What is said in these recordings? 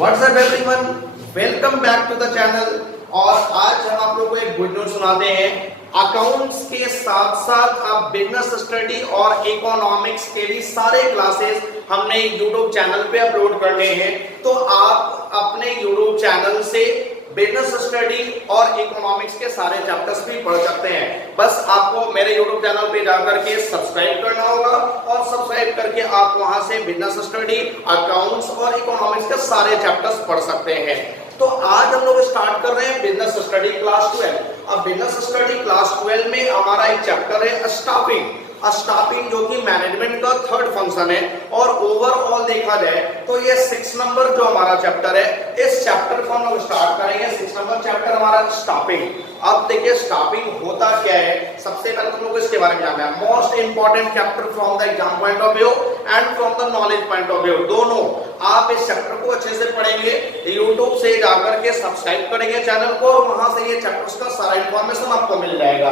WhatsApp everyone, welcome back to the channel. और आज हम आप लोगों को एक गुड न्यूज सुनाते हैं। अकाउंट्स के साथ साथ आप बिजनेस स्टडी और इकोनॉमिक्स के भी सारे क्लासेस हमने यूट्यूब चैनल पे अपलोड करने हैं, तो आप अपने यूट्यूब चैनल से बिजनेस स्टडी और इकोनॉमिक्स के सारे चैप्टर्स भी पढ़ सकते हैं। बस आपको मेरे यूट्यूब चैनल पे जाकर के सब्सक्राइब करना होगा और सब्सक्राइब करके आप वहां से बिजनेस स्टडी, अकाउंट्स और इकोनॉमिक्स के सारे चैप्टर्स पढ़ सकते हैं। तो आज हम लोग स्टार्ट कर रहे हैं बिजनेस स्टडी क्लास 12। अब बिजनेस स्टडी क्लास 12 में हमारा एक चैप्टर है स्टाफिंग। स्टाफिंग जो कि मैनेजमेंट का थर्ड फंक्शन है, और ओवरऑल देखा जाए तो ये 6 नंबर जो हमारा चैप्टर है, इस चैप्टर को हम लोग स्टार्ट करेंगे। 6 नंबर चैप्टर हमारा स्टाफिंग। अब देखिए स्टाफिंग होता क्या है, सबसे पहले तुम लोग इसके बारे में जानना है। Most important chapter from the exam point of view and from the knowledge point of view, दोनों आप इस चैप्टर को अच्छे से पढ़ेंगे। यूट्यूब से जाकर के सब्सक्राइब करेंगे चैनल को और वहां से ये चैप्टर्स का सारा इंफॉर्मेशन आपको मिल जाएगा।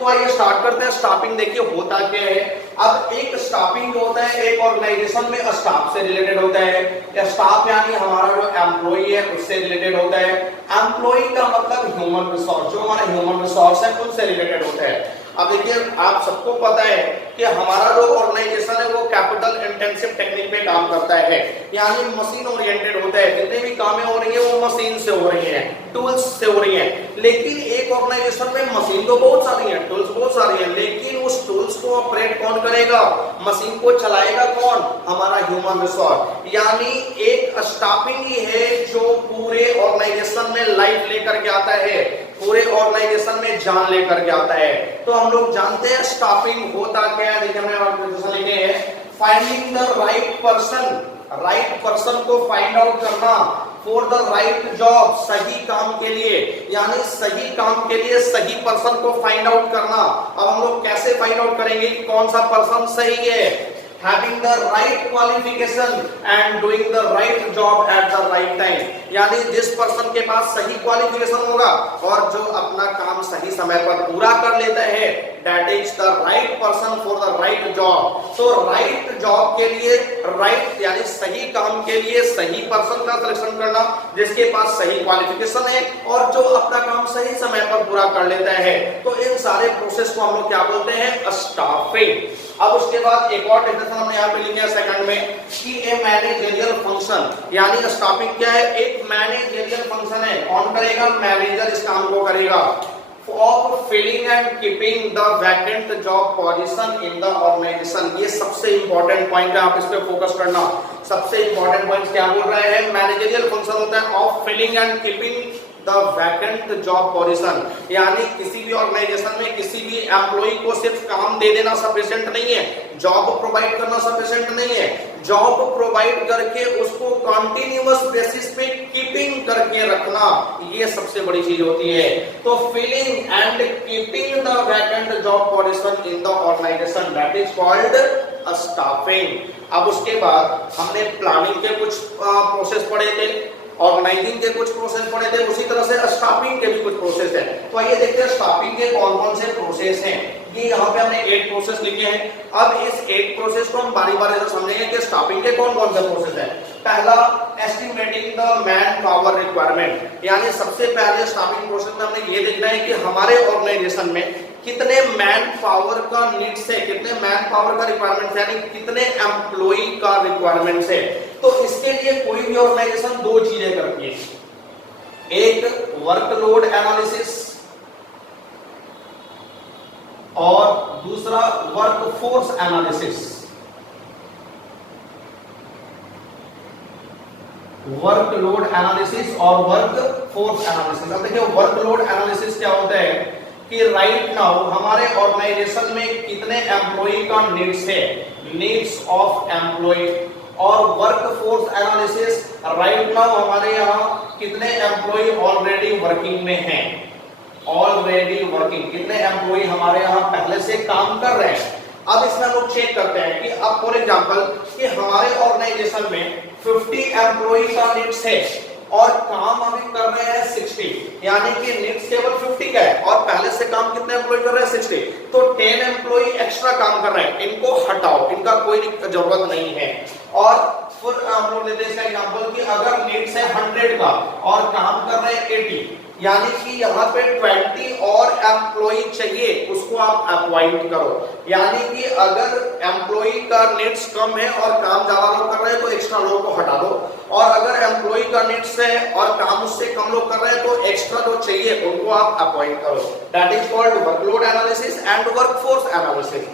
तो आइए स्टार्ट करते हैं। स्टाफिंग देखिए होता क्या है। अब एक स्टाफिंग जो होता है एक ऑर्गेनाइजेशन में स्टाफ से रिलेटेड होता है। स्टाफ यानी हमारा जो एम्प्लॉई है उससे रिलेटेड होता है। एम्प्लॉई का मतलब ह्यूमन रिसोर्स, जो हमारा ह्यूमन रिसोर्स है उनसे रिलेटेड होता है। अब देखिए आप सबको पता है कि हमारा जो ऑर्गेनाइजेशन है वो कैपिटल इंटेंसिव टेक्निक पे काम करता है, यानी मशीन ओरिएंटेड होता है। जितने भी कामें हो रही है वो मशीन से हो रही है, टूल्स से हो रही है। लेकिन एक ऑर्गेनाइजेशन में मशीन तो बहुत सारी है, टूल्स बहुत सारी है, लेकिन उस टूल्स को ऑपरेट कौन करेगा, मशीन को चलाएगा कौन, हमारा ह्यूमन रिसोर्स। यानी एक स्टाफिंग ही है जो पूरे ऑर्गेनाइजेशन में लाइफ लेकर के आता है, पूरे ऑर्गेनाइजेशन में जान लेकर के आता है। तो हम लोग जानते हैं स्टाफिंग होता क्या है। देखिए हमने लिखे हैं finding the right person, right person को फाइंड आउट करना फॉर द राइट जॉब, सही काम के लिए, यानी सही काम के लिए सही पर्सन को फाइंड आउट करना। अब हम लोग कैसे फाइंड आउट करेंगे कि कौन सा पर्सन सही है, having the right qualification and doing the right job at the right time, यानी जिस पर्सन के पास सही क्वालिफिकेशन होगा और जो अपना काम सही समय पर पूरा कर लेता है, that is the right person for the right job। तो right job के लिए right यानी सही काम के लिए सही पर्सन का सिलेक्शन करना जिसके पास सही क्वालिफिकेशन है और जो अपना काम सही समय पर पूरा कर लेता है। तो इन सारे प्रोसेस को हम लोग क्या बोलते हैं, स्टाफिंग। अब उसके बाद एक और डेफिनेशन हमने यहाँ पे लिखा है सेकंड में कि ए मैनेजरियल फंक्शन, यानी स्टाफिंग क्या है, एक मैनेजरियल फंक्शन है। कौन करेगा, मैनेजर इस काम को करेगा। Of filling and keeping the vacant job position in the organization. ये सबसे इंपॉर्टेंट पॉइंट है, आप इस पे फोकस करना। सबसे इंपॉर्टेंट पॉइंट क्या बोल रहे हैं, मैनेजरियल फंक्शन होता है of filling and keeping the vacant job position, यानी किसी भी ऑर्गेनाइजेशन में किसी भी एम्प्लॉय को सिर्फ काम दे देना सफिशिएंट नहीं है, जॉब प्रोवाइड करना सफिशिएंट नहीं है। जॉब प्रोवाइड करके उसको कंटिन्यूअस बेसिस पे कीपिंग करके रखना, ये सबसे बड़ी चीज होती है। तो filling and keeping the vacant job position in the organization, that is called staffing. अब उसके बाद हमने प्लानिंग के कुछ प्रोसेस पढ़े थे, ऑर्गेनाइजिंग के कुछ प्रोसेस पढ़े थे, उसी तरह से स्टाफिंग के भी कुछ प्रोसेस हैं। तो आइए देखते हैं स्टाफिंग के कौन कौन से प्रोसेस हैं। ये यहाँ पे हमने 8 प्रोसेस लिखे हैं। अब इस 8 प्रोसेस को हम बारी बारी से समझेंगे कि स्टाफिंग के कौन कौन से प्रोसेस हैं। पहला, estimating the man power requirement, यानी सबसे पहले स्टाफिंग प्रोसेस में हमने ये देखना है कि हमारे ऑर्गेनाइजेशन में कितने मैन पावर का नीड्स है, कितने मैन पावर का रिक्वायरमेंट है, यानी कितने एम्प्लॉय का रिक्वायरमेंट है। तो इसके लिए कोई भी ऑर्गेनाइजेशन 2 चीजें करती है, एक वर्कलोड एनालिसिस और दूसरा वर्कफोर्स एनालिसिस। वर्कलोड एनालिसिस और वर्कफोर्स एनालिसिस। अब देखिए वर्कलोड एनालिसिस क्या होता है कि राइट नाउ हमारे ऑर्गेनाइजेशन में कितने एम्प्लॉय का नीड्स है, नीड्स ऑफ एम्प्लॉय। और वर्कफोर्स एनालिसिस, राइट नाउ हमारे यहाँ कितने एम्प्लॉय ऑलरेडी वर्किंग में हैं, ऑलरेडी वर्किंग, कितने एम्प्लॉय हमारे यहाँ पहले से काम कर रहे हैं। अब इसमें हम लोग चेक करते हैं कि अब फॉर एग्जांपल कि हमारे ऑर्गेनाइजेशन में 50 एम्प्लॉय का नीड्स है और काम अभी कर रहे हैं 60, यानी कि नीड्स केवल 50 का है और पहले से काम कितने एम्प्लॉय कर रहे हैं 60, तो 10 एम्प्लॉय एक्स्ट्रा काम कर रहे हैं, इनको हटाओ, इनका कोई जरूरत नहीं है। और फिर हम लोग लेते हैं इसका एग्जांपल कि अगर नीड्स है 100 का और काम कर रहे हैं 80, यानी कि यहाँ पे 20 और एम्प्लॉय चाहिए, उसको आप अपॉइंट करो। यानी कि अगर एम्प्लॉय का नीड्स कम है और काम ज्यादा लोग कर रहे हैं तो एक्स्ट्रा लोगों को हटा दो, और अगर एम्प्लॉय का नीड्स है और काम उससे कम लोग कर रहे हैं तो एक्स्ट्रा जो चाहिए उनको आप अपॉइंट करो। That is called workload analysis and workforce analysis.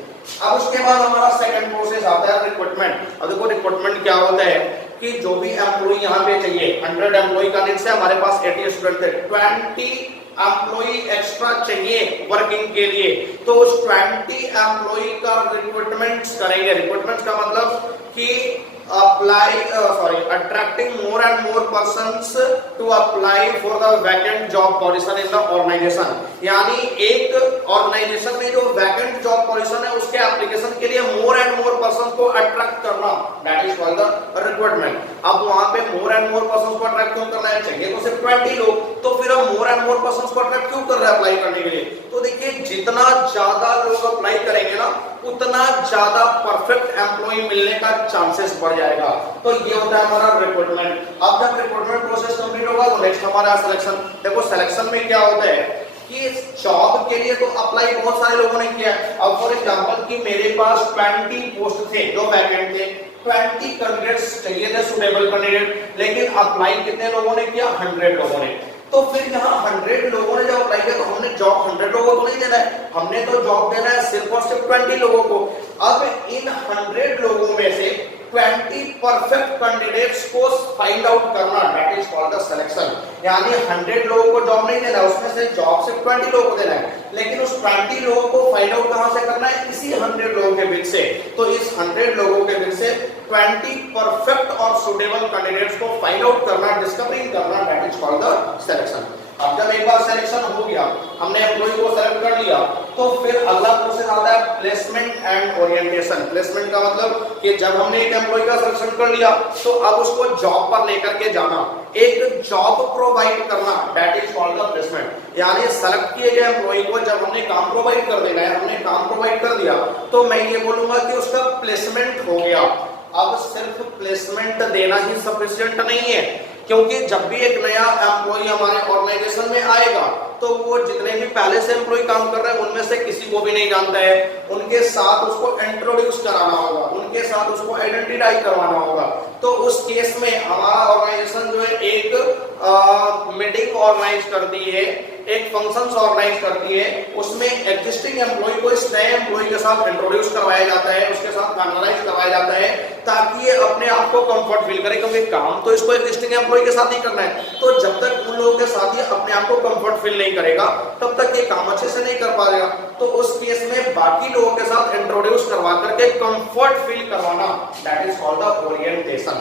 अब उसके बाद हमारा सेकंड प्रोसेस आता है रिक्रूटमेंट। अब देखो रिक्रूटमेंट क्या होता है कि जो भी एम्प्लॉय यहाँ पे चाहिए, 100 एम्प्लॉय का नीड्स है, हमारे पास 80 स्टूडेंट थे, 20 एम्प्लॉय एक्स्ट्रा चाहिए वर्किंग के लिए, तो उस 20 एम्प्लॉय का रिक्रूटमेंट करेंगे। रिक्रूटमेंट का मतलब कि attracting more and more persons to apply for the vacant job position in the organization। यानी एक ऑर्गेनाइजेशन में जो वैकेंट जॉब पोजीशन है उसके एप्लीकेशन के लिए मोर एंड मोर पर्सन को अट्रैक्ट करना, that is called the recruitment. अब वहां पे मोर एंड मोर पर्सन को अट्रैक्ट क्यों करना है, चाहिए तो सिर्फ 20 लोग, तो फिर हम मोर एंड मोर पर्सन को अट्रैक्ट क्यों कर रहे हैं अप्लाई करने के लिए? तो देखिए जितना ज्यादा लोग अप्लाई करेंगे ना उतना ज्यादा परफेक्ट एम्प्लॉय मिलने का चांसेस बढ़ जाएगा। तो ये होता है हमारा रिक्रूटमेंट। अब जब रिक्रूटमेंट प्रोसेस कंप्लीट होगा तो नेक्स्ट हमारा सिलेक्शन। देखो सिलेक्शन में क्या होता है कि जॉब के लिए तो अप्लाई बहुत सारे लोगों ने किया है। अब फॉर एग्जांपल कि मेरे पास 20 पोस्ट थे जो वैकेंट थे, 20 कैंडिडेट्स चाहिए थे सुटेबल कैंडिडेट, लेकिन अप्लाई कितने लोगों ने किया, 100 लोगों ने। तो फिर यहाँ 100 लोगों ने जब अप्लाई किया तो हमने जॉब 100 लोगों को नहीं देना है, हमने तो जॉब देना है सिर्फ और सिर्फ 20 लोगों को। अब इन 100 लोगों में से 20 परफेक्ट कैंडिडेट्स को फाइंड आउट करना, that is called the selection. यानी 100 लोगों को जॉब नहीं देना, उसमें से जॉब सिर्फ 20 लोगों को देना है, लेकिन उस 20 लोगों को फाइंड आउट कहां से करना है, इसी 100 लोगों के बीच से। तो इस 100 लोगों के बीच से 20 परफेक्ट और सुटेबल कैंडिडेट्स को फाइंड आउट करना, डिस्कवरिंग करना, that is called the selection. अब जब एक बार सिलेक्शन हो गया, हमने एम्प्लॉय को सेलेक्ट कर लिया, तो फिर अगला प्रोसेस आता है प्लेसमेंट एंड ओरिएंटेशन। प्लेसमेंट का मतलब कि जब हमने एक एम्प्लॉय का सिलेक्शन कर लिया तो अब उसको जॉब पर लेकर के जाना, एक जॉब प्रोवाइड करना, that is called the placement. यानी सेलेक्ट किए गए एम्प्लॉय को जब हमने काम प्रोवाइड कर देना है, हमने काम प्रोवाइड कर दिया तो मैं ये बोलूंगा कि उसका प्लेसमेंट हो गया। अब सिर्फ प्लेसमेंट देना ही सफिशिएंट नहीं है, क्योंकि जब भी एक नया एम्प्लॉय हमारे ऑर्गेनाइजेशन में आएगा तो वो जितने भी पहले से एम्प्लॉय काम कर रहे हैं उनमें से किसी को भी नहीं जानता है, उनके साथ उसको इंट्रोड्यूस कराना होगा, उनके साथ उसको आइडेंटिफाई करवाना होगा। तो उस केस में हमारा ऑर्गेनाइजेशन जो है एक मीटिंग ऑर्गेनाइज करती है, एक फंक्शंस ऑर्गेनाइज करती है, उसमें एग्जिस्टिंग एम्प्लॉय को इस नए एम्प्लॉय के साथ इंट्रोड्यूस करवाया जाता है, उसके साथ फैमिलाइज करवाया जाता है, ताकि ये अपने आप को कंफर्ट फील करे, क्योंकि काम तो इसको एग्जिस्टिंग एम्प्लॉय के साथ ही करना है। तो जब तक उन लोगों के साथ ये अपने आप को कंफर्ट फील नहीं करेगा तब तक ये काम अच्छे से नहीं कर पाएगा। तो उस केस में बाकी लोगों के साथ इंट्रोड्यूस करवा करके कंफर्ट फील करवाना, that is called the orientation.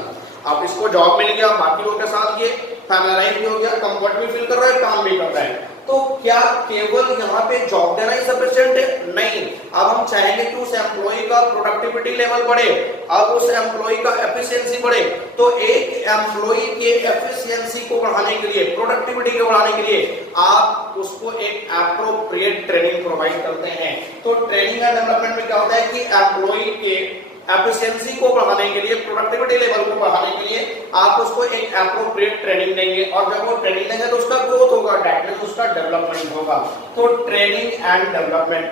आप इसको जॉब मिल गया, बाकी लोगों के साथ ये फैमिलाइज भी हो गया, कंफर्ट भी फील कर रहा है, काम भी कर रहा है। तो क्या केवल यहाँ पे जॉब देना ही सफिशिएंट है? नहीं। अब हम चाहेंगे कि उस एम्प्लॉय का प्रोडक्टिविटी लेवल बढ़े, अब उस एम्प्लॉय का एफिशिएंसी बढ़े, तो एक एम्प्लॉय के एफिशिएंसी को बढ़ाने के लिए, प्रोडक्टिविटी को बढ़ाने के लिए आप उसको एक एप्रोप्रिएट ट्रेनिंग प्रोवाइड करते हैं। तो ट्रेनिंग एंड डेवलपमेंट में क्या होता है कि एम्प्लॉय के एफिशिएंसी को बढ़ाने के लिए, प्रोडक्टिविटी लेवल को बढ़ाने के लिए आप उसको एक एप्रोप्रिएट ट्रेनिंग देंगे, और जब वो ट्रेनिंग देंगे तो उसका ग्रोथ होगा, दैट मींस उसका डेवलपमेंट होगा। तो ट्रेनिंग एंड डेवलपमेंट।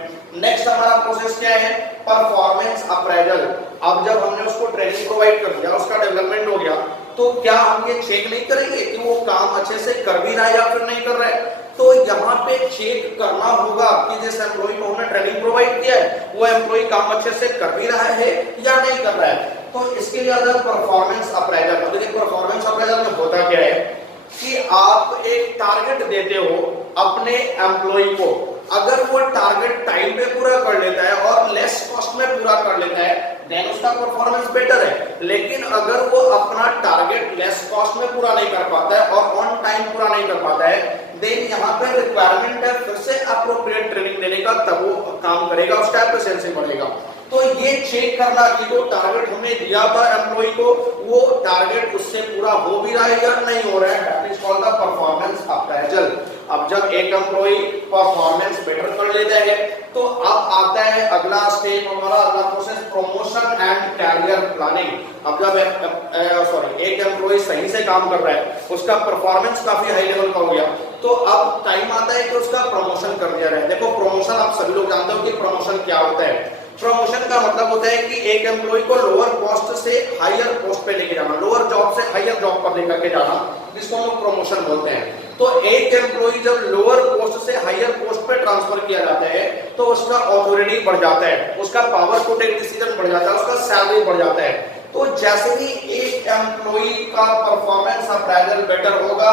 नेक्स्ट हमारा प्रोसेस क्या है, परफॉर्मेंस अप्रेजल। अब जब हमने उसको ट्रेनिंग प्रोवाइड कर दिया, उसका डेवलपमेंट हो गया, तो क्या हम ये चेक नहीं करेंगे कि वो काम अच्छे से कर भी रहा है या फिर नहीं कर रहा है? तो यहाँ पे चेक करना होगा कि जिस एम्प्लॉय को हमने ट्रेनिंग प्रोवाइड किया है वो एम्प्लॉय काम अच्छे से कर भी रहा है या नहीं कर रहा है। तो इसके लिए आता है परफॉर्मेंस अप्रेजल। अब देखिए परफॉर्मेंस अप्रेजल में होता क्या है कि आप एक टारगेट देते हो अपने एम्प्लॉय को, अगर वो टारगेट टाइम पे पूरा कर लेता है और लेस कॉस्ट में पूरा कर लेता है देन उसका परफॉर्मेंस बेटर है। लेकिन अगर वो अपना टारगेट लेस कॉस्ट में पूरा नहीं कर पाता है और ऑन टाइम पूरा नहीं कर पाता है, देन यहाँ पे रिक्वायरमेंट है फिर से अप्रोप्रिएट ट्रेनिंग देने का, तब वो काम करेगा, उसका एफिशिएंसी बढ़ेगा। तो ये चेक करना कि जो टारगेट हमने दिया था एम्प्लॉय को वो टारगेट उससे पूरा हो भी रहा है या नहीं हो रहा है, that is called the performance appraisal. अब जब एक एम्प्लॉय परफॉर्मेंस बेटर कर लेता है तो अब आता है अगला स्टेप हमारा, अगला process promotion and career planning. अब जब एक एम्प्लॉय सही से काम कर रहा है, उसका परफॉर्मेंस काफी हाई लेवल का हो गया, तो अब टाइम आता है कि उसका प्रमोशन कर दिया जाए। देखो प्रमोशन आप सभी लोग जानते हो कि प्रमोशन क्या होता है। प्रमोशन का मतलब होता है कि एक एम्प्लॉय को लोअर पोस्ट से हायर पोस्ट पे लेके जाना, लोअर जॉब से हायर जॉब पर लेकर के जाना, जिसको हम लोग प्रमोशन बोलते हैं। तो एक एम्प्लॉय जब लोअर पोस्ट से हायर पोस्ट पे ट्रांसफर किया जाता है तो उसका ऑथोरिटी बढ़ जाता है, उसका पावर टू टेक डिसीजन बढ़ जाता है, उसका सैलरी बढ़ जाता है। तो जैसे ही एक एम्प्लॉय का परफॉर्मेंस अप्रेजल बेटर होगा,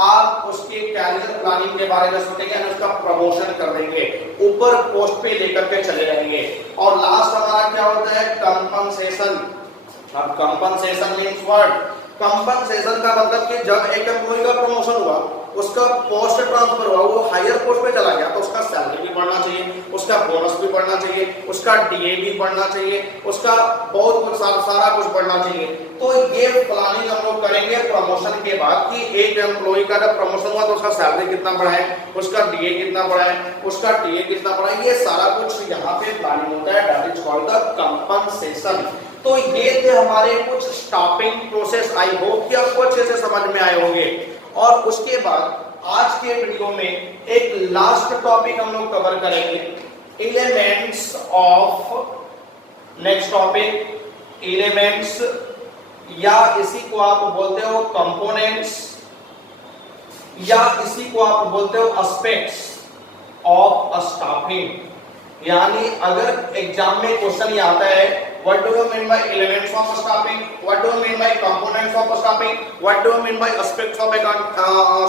आप उसके कैरियर प्लानिंग के बारे में सोचेंगे, उसका प्रमोशन कर देंगे, ऊपर पोस्ट पे लेकर के चले जाएंगे। और लास्ट हमारा क्या होता है, कंपनसेशन। अब कंपनसेशन मींस व्हाट? कंपनसेशन का मतलब कि जब एक एम्प्लॉय का प्रमोशन हुआ, उसका पोस्ट ट्रांसफर हुआ, वो हायर पोस्ट पे चला गया, तो उसका सैलरी भी बढ़ना चाहिए, उसका बोनस भी बढ़ना चाहिए, उसका डीए भी बढ़ना चाहिए, उसका बहुत सारा कुछ बढ़ना चाहिए। तो ये प्लानिंग हम लोग करेंगे प्रमोशन के बाद कि एक एम्प्लॉय का जब प्रमोशन हुआ तो उसका सैलरी कितना बढ़ा है, उसका डीए कितना बढ़ा है, उसका टीए कितना बढ़ा है, ये सारा कुछ यहाँ पे प्लानिंग होता है, that is called the compensation. तो ये थे हमारे कुछ स्टॉपिंग प्रोसेस। आई होप कि आपको अच्छे से समझ में आए होंगे। और उसके बाद आज के वीडियो में एक लास्ट टॉपिक हम लोग कवर करेंगे, elements of, next topic elements, या इसी को आप बोलते हो कंपोनेंट्स, या इसी को आप बोलते हो एस्पेक्ट्स ऑफ स्टाफिंग। यानी अगर एग्जाम में क्वेश्चन ये आता है, what do you mean by elements of staffing, what do you mean by components of staffing, what do you mean by aspects of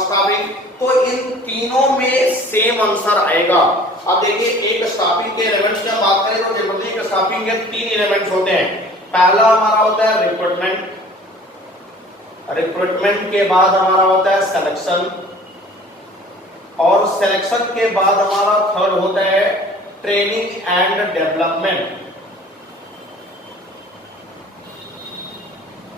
staffing, तो इन तीनों में सेम आंसर आएगा। अब देखिए एक स्टाफिंग के एलिमेंट्स की हम बात करें तो जनरली एक स्टाफिंग के 3 एलिमेंट्स होते हैं। पहला हमारा होता है रिक्रूटमेंट, रिक्रूटमेंट के बाद हमारा होता है सिलेक्शन, और सिलेक्शन के बाद हमारा थर्ड होता है training and development,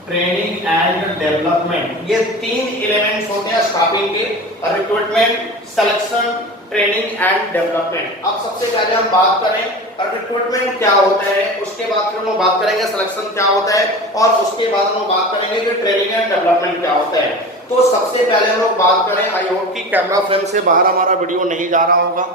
training and development. ये 3 एलिमेंट्स होते हैं स्टाफिंग के, recruitment, selection, training and development. अब सबसे पहले हम बात करें रिक्रूटमेंट क्या होता है, उसके बाद फिर हम बात करेंगे सिलेक्शन क्या होता है, और उसके बाद हम बात करेंगे कि ट्रेनिंग एंड डेवलपमेंट क्या होता है। तो सबसे पहले हम लोग बात करें, आई होप कि कैमरा फ्रेम से बाहर हमारा वीडियो नहीं जा रहा होगा।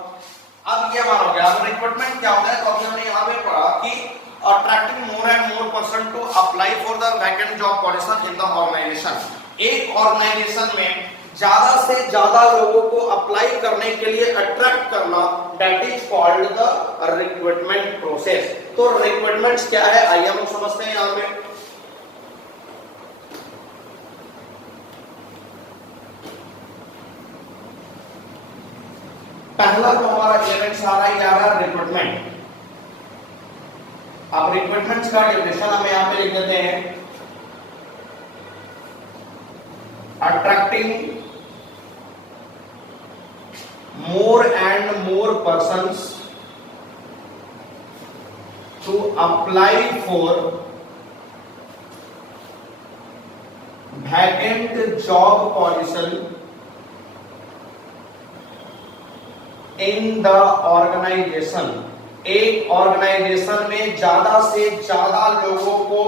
अब ये हमारा हो गया। अब रिक्रूटमेंट क्या होता है, तो अभी हमने यहाँ पे पढ़ा कि attracting more and more person to apply for the vacant job position in the organization। एक ऑर्गेनाइजेशन में ज्यादा से ज्यादा लोगों को अप्लाई करने के लिए अट्रैक्ट करना, that is called the recruitment process. तो रिक्रूटमेंट क्या है, आइए हम समझते हैं। यहाँ पे पहला जो हमारा एलिमेंट आ रहा है रिक्रूटमेंट। अब रिक्रूटमेंट का डेफिनेशन हम यहाँ पे लिख देते हैं, attracting more and more persons to apply for vacant job position in the organization। एक ऑर्गेनाइजेशन में ज्यादा से ज्यादा लोगों को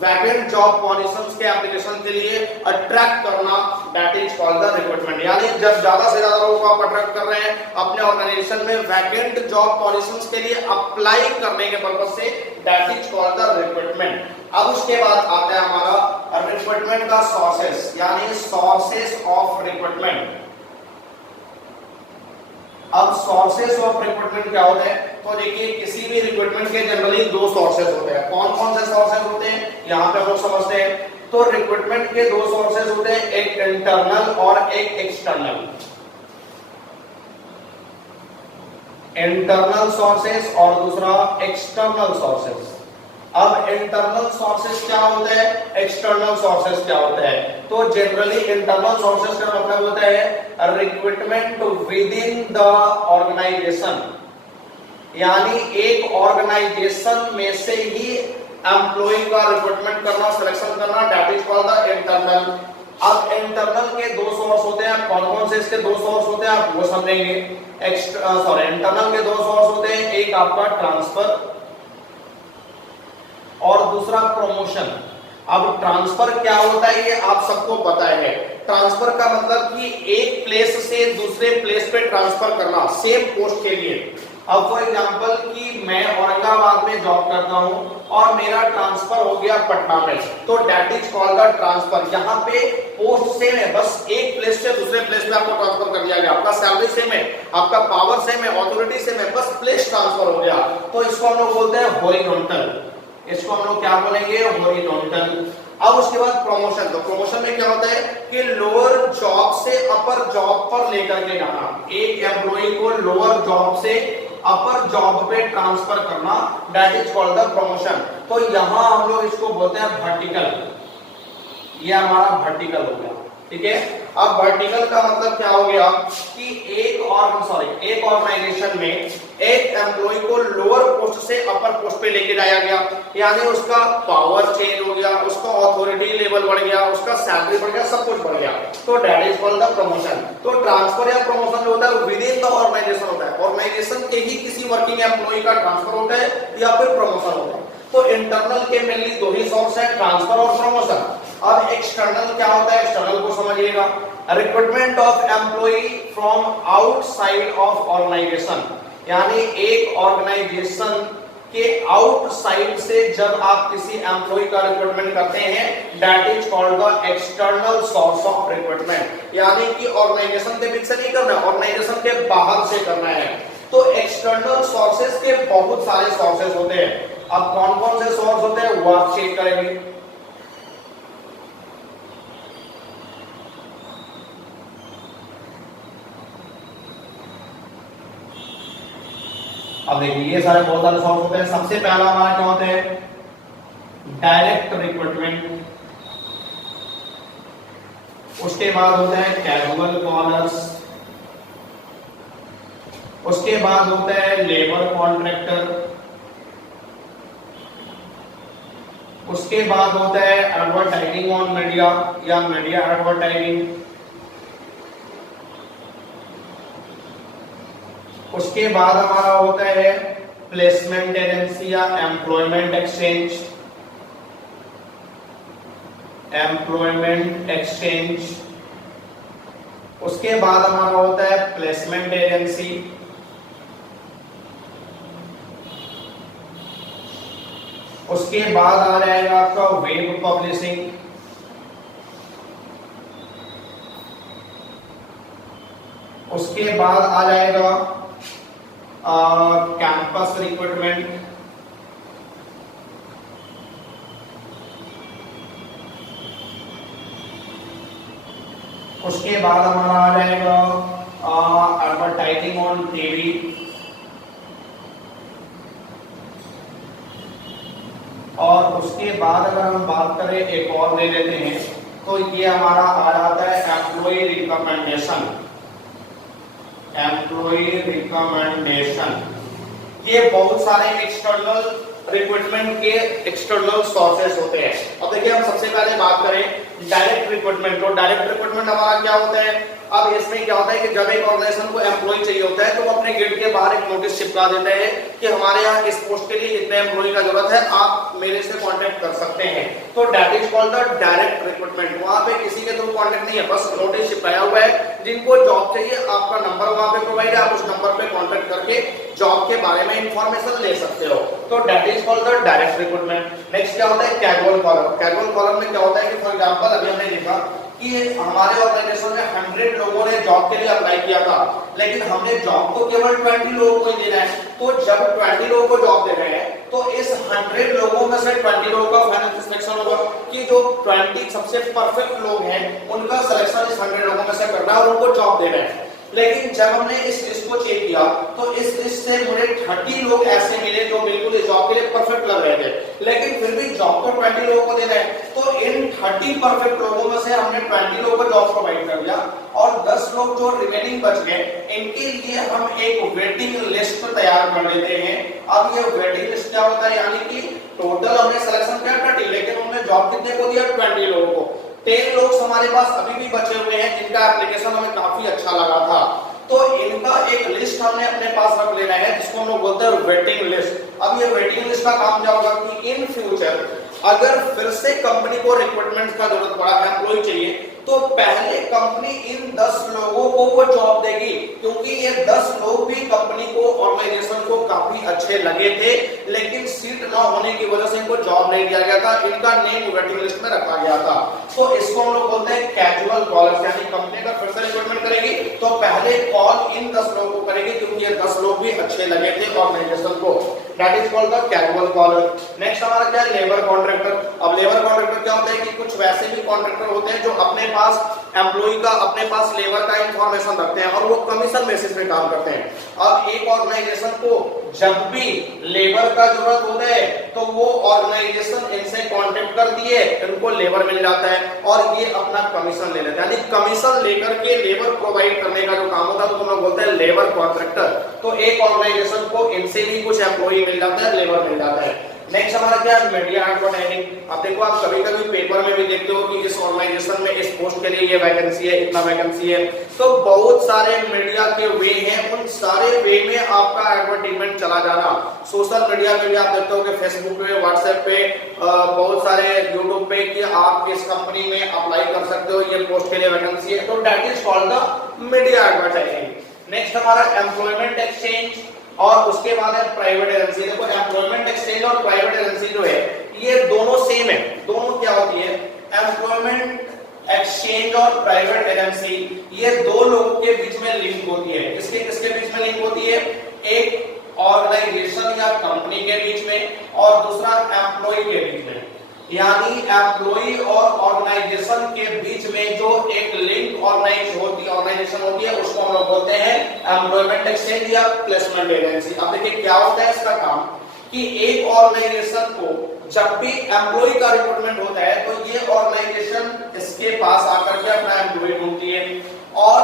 वैकेंट जॉब पोजीशंस के एप्लीकेशन के लिए अट्रैक्ट करना, that is called the recruitment. यानी जब ज्यादा से ज्यादा लोगों को आप अट्रैक्ट कर रहे हैं अपने ऑर्गेनाइजेशन में वैकेंट जॉब पोजीशंस के लिए अप्लाई करने के पर्पस से, that is called the recruitment. अब उसके बाद आता है हमारा रिक्रूटमेंट का सोर्सेस, यानी सोर्सेस ऑफ रिक्रूटमेंट। अब सोर्सेस ऑफ रिक्रूटमेंट क्या होते हैं, तो देखिए किसी भी रिक्रूटमेंट के जनरली 2 सोर्सेस होते हैं। कौन कौन से सोर्सेस होते हैं यहाँ पे हम लोग समझते हैं। तो रिक्रूटमेंट के 2 सोर्सेस होते हैं, एक इंटरनल और एक एक्सटर्नल। इंटरनल सोर्सेस और दूसरा एक्सटर्नल सोर्सेस। अब इंटरनल सोर्सेस क्या होते हैं, एक्सटर्नल सोर्सेस क्या होते हैं। तो जनरली इंटरनल सोर्सेस का मतलब होता है recruitment within the organization. यानी एक ऑर्गेनाइजेशन में से ही एम्प्लॉय का रिक्रूटमेंट करना, सिलेक्शन करना, that is called the internal. अब इंटरनल के दो सोर्स होते हैं, कौन कौन से इसके दो सोर्स होते हैं आप वो समझेंगे। इंटरनल के दो सोर्स होते हैं, एक आपका ट्रांसफर और दूसरा प्रमोशन। अब ट्रांसफर क्या होता है ये आप सबको पता है। ट्रांसफर का मतलब कि एक प्लेस से दूसरे प्लेस पे ट्रांसफर करना सेम पोस्ट के लिए। अब फॉर एग्जांपल कि मैं औरंगाबाद में जॉब करता हूं और मेरा ट्रांसफर हो गया पटना में, तो that is called the transfer. यहाँ पे पोस्ट सेम है, बस एक प्लेस से दूसरे प्लेस पे आपको ट्रांसफर कर दिया गया, आपका सैलरी सेम है, आपका पावर सेम है, ऑथोरिटी सेम है, बस प्लेस ट्रांसफर हो गया। तो इसको हम लोग बोलते हैं हॉरिजॉन्टल। इसको हम लोग क्या बोलेंगे, हॉरिजॉन्टल। अब उसके बाद प्रमोशन। तो प्रमोशन में क्या होता है कि लोअर जॉब से अपर जॉब पर लेकर के जाना, एक एम्प्लॉय को लोअर जॉब से अपर जॉब पे ट्रांसफर करना, that is called the promotion. तो यहां हम लोग इसको बोलते हैं वर्टिकल। ये हमारा वर्टिकल हो गया, ठीक है। अब वर्टिकल का मतलब क्या हो गया कि एक ऑर्गेनाइजेशन में एक एम्प्लॉय को लोअर पोस्ट से अपर पोस्ट पे लेके जाया गया, यानी उसका पावर चेंज हो गया, उसका ऑथोरिटी लेवल बढ़ गया, उसका सैलरी बढ़ गया, सब कुछ बढ़ गया, तो that is called the promotion. तो ट्रांसफर या प्रमोशन जो होता है विद इन द ऑर्गेनाइजेशन होता है, ऑर्गेनाइजेशन के ही किसी वर्किंग एम्प्लॉय का ट्रांसफर होता है या फिर प्रमोशन होता है। तो इंटरनल के मेनली दो ही सोर्स है, ट्रांसफर और प्रमोशन। अब एक्सटर्नल क्या होता है, एक्सटर्नल को समझिएगा। Recruitment of employ from outside of organization, यानी एक ऑर्गेनाइजेशन के आउटसाइड से जब आप किसी एम्प्लॉय का रिक्रूटमेंट करते हैं, that is called the external source of recruitment. यानी कि ऑर्गेनाइजेशन के बीच से नहीं करना है, ऑर्गेनाइजेशन के बाहर से करना है। तो एक्सटर्नल सोर्सेस के बहुत सारे सोर्सेस होते हैं। अब कौन कौन से सोर्स होते हैं वो आप चेक करेंगे। अब देखिए ये सारे बहुत सारे सोर्स होते हैं। सबसे पहला हमारा क्या होता है, डायरेक्ट रिक्रूटमेंट। उसके बाद होता है कैजुअल कॉलर्स। उसके बाद होता है लेबर कॉन्ट्रैक्टर। उसके बाद होता है एडवर्टाइजिंग ऑन मीडिया या मीडिया एडवर्टाइजिंग। उसके बाद हमारा होता है प्लेसमेंट एजेंसी या एम्प्लॉयमेंट एक्सचेंज। Employment exchange. उसके बाद हमारा होता है प्लेसमेंट एजेंसी। उसके बाद आ जाएगा आपका वेब पब्लिशिंग। उसके बाद आ जाएगा कैंपस रिक्रूटमेंट। उसके बाद हमारा आ जाएगा एडवर्टाइजिंग ऑन टीवी। और उसके बाद अगर हम बात करें एक और ले लेते हैं, तो ये हमारा आ जाता है एम्प्लॉय रिकमेंडेशन। एम्प्लॉय रिकमेंडेशन ये बहुत सारे एक्सटर्नल रिक्रूटमेंट के एक्सटर्नल सोर्सेस होते हैं। अब देखिए हम सबसे पहले बात करें डायरेक्ट रिक्रूटमेंट। तो डायरेक्ट रिक्रूटमेंट हमारा क्या होता है, अब इसमें क्या होता है कि जब एक ऑर्गेनाइजेशन को एम्प्लॉय चाहिए होता है तो वो अपने गेट के बाहर एक नोटिस चिपका देते हैं कि हमारे यहाँ इस पोस्ट के लिए इतने एम्प्लॉय का जरूरत है, आप मेरे से कांटेक्ट कर सकते हैं। तो that is called the direct recruitment. वहां पे किसी के थ्रू कांटेक्ट नहीं है, बस नोटिस चिपकाया हुआ है, जिनको जॉब चाहिए आपका नंबर वहां पे प्रोवाइड है, आप उस नंबर पे कांटेक्ट करके जॉब के बारे में इंफॉर्मेशन ले सकते हो। तो that is called the direct recruitment. Next क्या होता है कैजुअल कॉलम। कैजुअल कॉलम में क्या होता है कि फॉर एग्जांपल अभी हमने देखा कि हमारे ऑर्गेनाइजेशन में 100 लोगों ने जॉब के लिए अप्लाई किया था, लेकिन हमने जॉब को केवल 20 लोगों को ही देना है। तो जब 20 लोगों को जॉब दे रहे हैं तो इस 100 लोगों में से 20 लोगों का फाइनल सिलेक्शन होगा कि जो 20 सबसे परफेक्ट लोग हैं उनका सिलेक्शन इस 100 लोगों में से करना है और उनको जॉब देना है। लेकिन जब हमने इस लिस्ट को चेक किया तो इस लिस्ट से मुझे 30 लोग ऐसे मिले जो बिल्कुल इस जॉब के लिए परफेक्ट लग रहे थे, लेकिन फिर भी जॉब तो 20 लोगों को देना है। तो इन 30 परफेक्ट लोगों में से हमने 20 लोगों को जॉब प्रोवाइड कर दिया और 10 10 लोग जो रिमेनिंग बच गए इनके लिए हम एक वेटिंग लिस्ट तैयार कर लेते हैं। अब ये वेटिंग लिस्ट क्या होता है, यानी कि टोटल हमने सिलेक्शन किया 30, लेकिन उन्होंने जॉब कितने को दिया, 20 लोगों को। 10 लोग हमारे पास अभी भी बचे हुए हैं जिनका एप्लीकेशन हमें काफी अच्छा लगा था, तो इनका एक लिस्ट हमने अपने पास रख लेना है जिसको हम लोग बोलते हैं वेटिंग लिस्ट। अब ये वेटिंग लिस्ट का काम क्या होगा कि इन फ्यूचर अगर फिर से कंपनी को रिक्रूटमेंट का जरूरत पड़ा, एम्प्लॉय चाहिए, तो पहले कंपनी इन 10 लोगों को वो जॉब देगी, क्योंकि ये 10 लोग भी कंपनी को, ऑर्गेनाइजेशन को काफी अच्छे लगे थे, लेकिन सीट ना होने की वजह से इनको जॉब नहीं दिया गया था, इनका नेम वेटिंग लिस्ट में रखा गया था। तो इसको हम लोग बोलते हैं कैजुअल कॉलर्स, यानी कंपनी का फिर से रिक्रूटमेंट करेगी तो पहले कॉल इन 10 लोगों को करेगी क्योंकि ये 10 लोग भी अच्छे लगे थे ऑर्गेनाइजेशन को। That is called the casual caller. Next हमारा क्या है, लेबर कॉन्ट्रैक्टर। अब लेबर कॉन्ट्रैक्टर क्या होता है कि कुछ वैसे भी कॉन्ट्रैक्टर होते हैं जो अपने पास एम्प्लॉय का, अपने पास लेबर का इंफॉर्मेशन रखते हैं और वो कमीशन बेसिस पे काम करते हैं। अब एक ऑर्गेनाइजेशन को जब भी लेबर का जरूरत होता है तो वो ऑर्गेनाइजेशन इनसे कांटेक्ट कर दिए, इनको लेबर मिल जाता है और ये अपना कमीशन ले लेते हैं, यानी कमीशन लेकर के लेबर प्रोवाइड करने का जो काम होता है तो हम लोग बोलते हैं लेबर कॉन्ट्रैक्टर। तो एक ऑर्गेनाइजेशन को इनसे भी कुछ एम्प्लॉय मिल जाता है, लेबर मिल जाता है। नेक्स्ट हमारा क्या है, मीडिया एडवर्टाइजिंग। अब देखो आप कभी कभी पेपर में भी देखते हो कि इस ऑर्गेनाइजेशन में इस पोस्ट के लिए ये वैकेंसी है, इतना वैकेंसी है, तो बहुत सारे मीडिया के वे हैं, उन सारे वे में आपका एडवर्टाइजमेंट चला जाना। सोशल मीडिया में भी आप देखते हो कि फेसबुक पे, व्हाट्सएप पे, बहुत सारे यूट्यूब पे कि आप इस कंपनी में अप्लाई कर सकते हो, ये पोस्ट के लिए वैकेंसी है, तो that is called the media advertising. Next हमारा एम्प्लॉयमेंट एक्सचेंज और उसके बाद है प्राइवेट एजेंसी। देखो एम्प्लॉयमेंट एक्सचेंज और प्राइवेट एजेंसी जो है ये दोनों सेम है। दोनों क्या होती है, एम्प्लॉयमेंट एक्सचेंज और प्राइवेट एजेंसी, ये दो लोगों के बीच में लिंक होती है। किसके किसके बीच में लिंक होती है, एक ऑर्गेनाइजेशन या कंपनी के बीच में और दूसरा एम्प्लॉय के बीच में, यानी एम्प्लॉय और ऑर्गेनाइजेशन के बीच में जो एक लिंक ऑर्गेनाइजेशन होती है उसको हम लोग बोलते हैं एम्प्लॉयमेंट एक्सचेंज या प्लेसमेंट एजेंसी। अब देखिए क्या होता है इसका काम कि एक ऑर्गेनाइजेशन को जब भी एम्प्लॉय का रिक्रूटमेंट होता है तो ये ऑर्गेनाइजेशन इसके पास आकर के अपना एम्प्लॉय ढूंढती है, और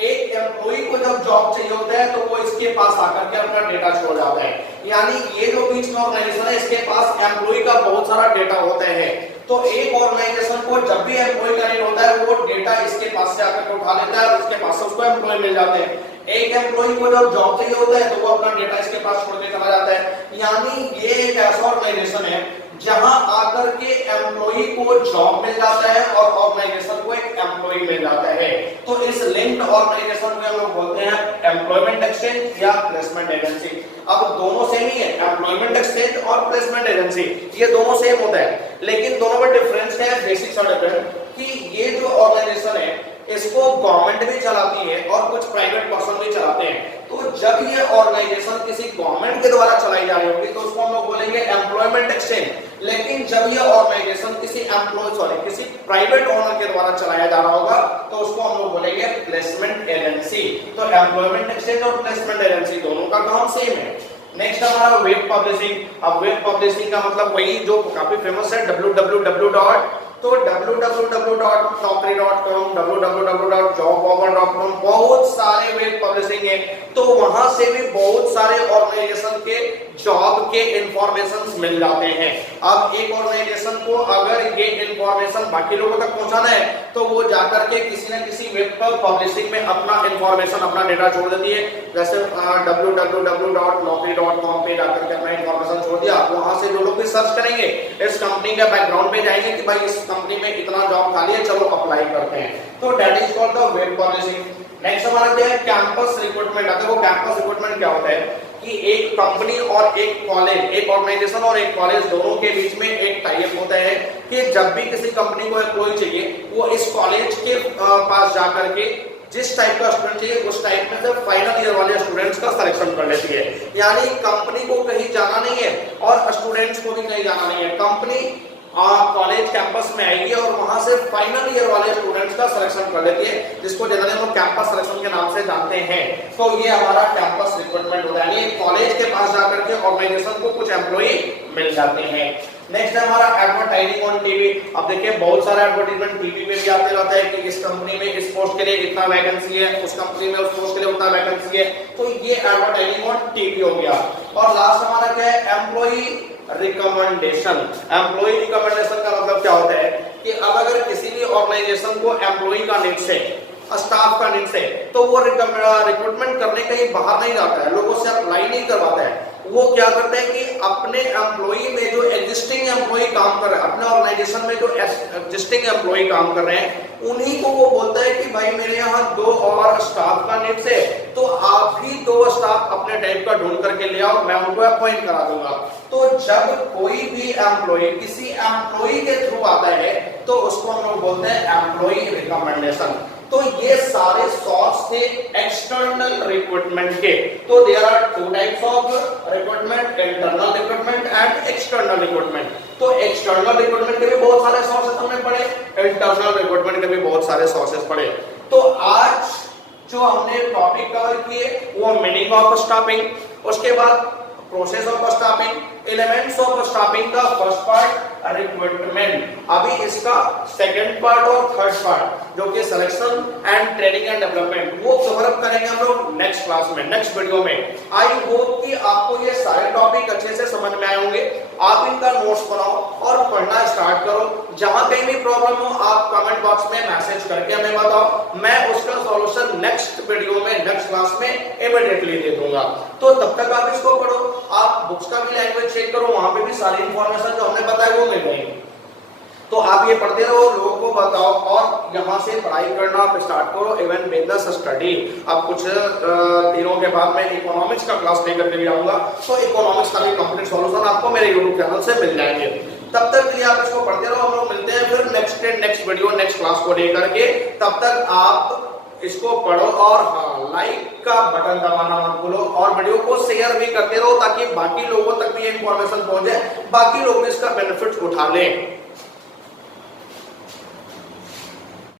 एक एम्प्लॉय को जब जॉब चाहिए होता है तो वो इसके पास आकर के अपना डेटा छोड़ जाता है। यानी ये जो बीच में ऑर्गेनाइजेशन है इसके पास एम्प्लॉय का बहुत सारा डेटा होता है, तो एक ऑर्गेनाइजेशन को जब भी एम्प्लॉय का नीड होता है वो डेटा इसके पास से आकर उठा लेता है और इसके पास से उसको एम्प्लॉय मिल जाते हैं। एक एम्प्लॉय को जब जॉब चाहिए होता है तो वो अपना डेटा इसके पास छोड़ के चला जाता है। यानी ये एक ऐसा ऑर्गेनाइजेशन है जहां आकर के एम्प्लॉय को जॉब मिल जाता है और ऑर्गेनाइजेशन को एक एम्प्लॉय मिल जाता है। तो इस लिंक्ड ऑर्गेनाइजेशन को हम लोग बोलते हैं एम्प्लॉयमेंट एक्सचेंज या प्लेसमेंट एजेंसी। अब दोनों सेम ही है, एम्प्लॉयमेंट एक्सचेंज और प्लेसमेंट एजेंसी, ये दोनों सेम होता है, लेकिन दोनों में डिफरेंस है, बेसिक सा डिफरेंस कि ये जो ऑर्गेनाइजेशन है इसको गवर्नमेंट भी चलाती है और कुछ प्राइवेट पर्सन भी चलाते हैं। तो जब ये ऑर्गेनाइजेशन किसी गवर्नमेंट के द्वारा चलाई जा रही होगी तो उसको हम लोग बोलेंगे एम्प्लॉयमेंट एक्सचेंज, लेकिन जब ये ऑर्गेनाइजेशन किसी प्राइवेट ओनर के द्वारा चलाया जा रहा होगा तो उसको हम लोग बोलेंगे प्लेसमेंट एजेंसी। तो एम्प्लॉयमेंट एक्सचेंज और प्लेसमेंट एजेंसी दोनों का काम सेम है। नेक्स्ट हमारा वेब पब्लिशिंग। अब वेब पब्लिशिंग का मतलब वही जो काफी फेमस है www. तो www.naukri.com, www.joboffer.com, बहुत सारे वेब पब्लिशिंग है, तो वहां से भी बहुत सारे ऑर्गेनाइजेशन के जॉब के इंफॉर्मेशन मिल जाते हैं। अब एक ऑर्गेनाइजेशन को अगर ये इंफॉर्मेशन बाकी लोगों तक पहुंचाना है तो वो जाकर के किसी न किसी वेब पर पब्लिशिंग में अपना इंफॉर्मेशन, अपना डेटा छोड़ देती है। जैसे www.naukri.com पे जाकर के अपना इंफॉर्मेशन छोड़ दिया, वहां से जो लोग भी सर्च करेंगे इस कंपनी के बैकग्राउंड पे जाएंगे कि भाई इस कंपनी में इतना जॉब खाली है, चलो अप्लाई करते हैं। तो that is called the web publishing. Next हमारा क्या है, कैंपस रिक्रूटमेंट। देखो कैंपस रिक्रूटमेंट क्या होता है कि एक कंपनी और एक कॉलेज, एक ऑर्गेनाइजेशन और एक कॉलेज, दोनों के बीच में एक टाई अप होता है कि जब भी किसी कंपनी को एम्प्लॉय चाहिए वो इस कॉलेज के पास जाकर के जिस टाइप का स्टूडेंट चाहिए उस टाइप में से फाइनल ईयर वाले स्टूडेंट्स का सिलेक्शन कर लेती है। यानी कंपनी को कहीं जाना नहीं है और स्टूडेंट्स को भी कहीं जाना नहीं है, कंपनी कॉलेज कैंपस में आएगी और वहां से फाइनल ईयर वाले स्टूडेंट्स का सिलेक्शन कर लेती है, जिसको जनरली हम लोग कैंपस सिलेक्शन के नाम से जानते हैं। तो ये हमारा कैंपस रिक्रूटमेंट होता है, यानी कॉलेज के पास जाकर के ऑर्गेनाइजेशन को कुछ एम्प्लॉई मिल जाते हैं। नेक्स्ट है हमारा एडवर्टाइजिंग ऑन टीवी। अब देखिए बहुत सारा एडवर्टाइजमेंट टीवी पे भी आते रहता है कि इस कंपनी में इस पोस्ट के लिए इतना वैकेंसी है, उस कंपनी में उस पोस्ट के लिए उतना वैकेंसी है। तो ये एडवर्टाइजिंग ऑन टीवी हो गया। और लास्ट हमारा क्या है, एम्प्लॉई रिकमेंडेशन। एम्प्लॉई रिकमेंडेशन का मतलब क्या होता है कि अब अगर किसी भी ऑर्गेनाइजेशन को एम्प्लॉई का नीड से, स्टाफ का नीड से, तो वो रिक्रूटमेंट करने कहीं बाहर नहीं जाता है, लोगों से अप्लाई नहीं करवाता है। वो क्या करते हैं कि अपने एम्प्लॉई में जो एग्जिस्टिंग एम्प्लॉई काम कर रहे हैं, अपने ऑर्गेनाइजेशन में जो एग्जिस्टिंग एम्प्लॉई काम कर रहे हैं, उन्हीं को वो बोलता है कि भाई मेरे यहाँ 2 और स्टाफ का नीड है, तो आप ही 2 स्टाफ अपने टाइप का ढूंढ करके ले आओ, मैं उनको अपॉइंट करा दूंगा। तो जब कोई भी एम्प्लॉई किसी एम्प्लॉई के थ्रू आता है तो उसको हम लोग बोलते हैं एम्प्लॉई रिकमेंडेशन। तो ये सारे सोर्स थे एक्सटर्नल रिक्रूटमेंट के। तो there are 2 types of recruitment, internal recruitment and external recruitment. तो एक्सटर्नल रिक्रूटमेंट के भी बहुत सारे सोर्सेस हमने पढ़े, इंटरनल रिक्रूटमेंट के भी बहुत सारे सोर्सेस पढ़े। तो आज जो हमने टॉपिक कवर किए वो मीनिंग ऑफ स्टाफिंग, उसके बाद process of staffing, elements of staffing का फर्स्ट पार्ट रिक्रूटमेंट, अभी इसका सेकंड पार्ट और थर्ड पार्ट जो कि selection and training and development, वो कवर अप करेंगे हम लोग नेक्स्ट क्लास में, नेक्स्ट वीडियो में। आई होप कि आपको ये सारे टॉपिक अच्छे से समझ में आए होंगे। आप इनका नोट्स बनाओ और पढ़ना स्टार्ट करो। जहां कहीं भी प्रॉब्लम हो आप कमेंट बॉक्स में मैसेज करके हमें बताओ, मैं उसका सॉल्यूशन नेक्स्ट वीडियो में, नेक्स्ट क्लास में इमीडिएटली दे दूंगा। तो तब तक आप इसको पढ़ो, आप बुक्स का भी लैंग्वेज चेक करो, वहां पे भी सारी इंफॉर्मेशन जो हमने बताया वो मिल जाएगी। तो आप ये पढ़ते रहो, लोगों को बताओ और यहाँ से पढ़ाई करना आप स्टार्ट करो। इवन बिजनेस स्टडी, अब कुछ दिनों के बाद मैं इकोनॉमिक्स का क्लास लेकर के भी आऊंगा, तो इकोनॉमिक्स का भी कंप्लीट सॉल्यूशन आपको मेरे यूट्यूब चैनल से मिल जाएंगे। तब तक के लिए आप इसको पढ़ते रहो, हम लोग मिलते हैं फिर नेक्स्ट वीडियो, नेक्स्ट क्लास को लेकर के। तब तक आप इसको पढ़ो और हाँ, लाइक का बटन दबाना मत भूलो और वीडियो को शेयर भी करते रहो ताकि बाकी लोगों तक भी ये इंफॉर्मेशन पहुंचे, बाकी लोग भी इसका बेनिफिट उठा लें।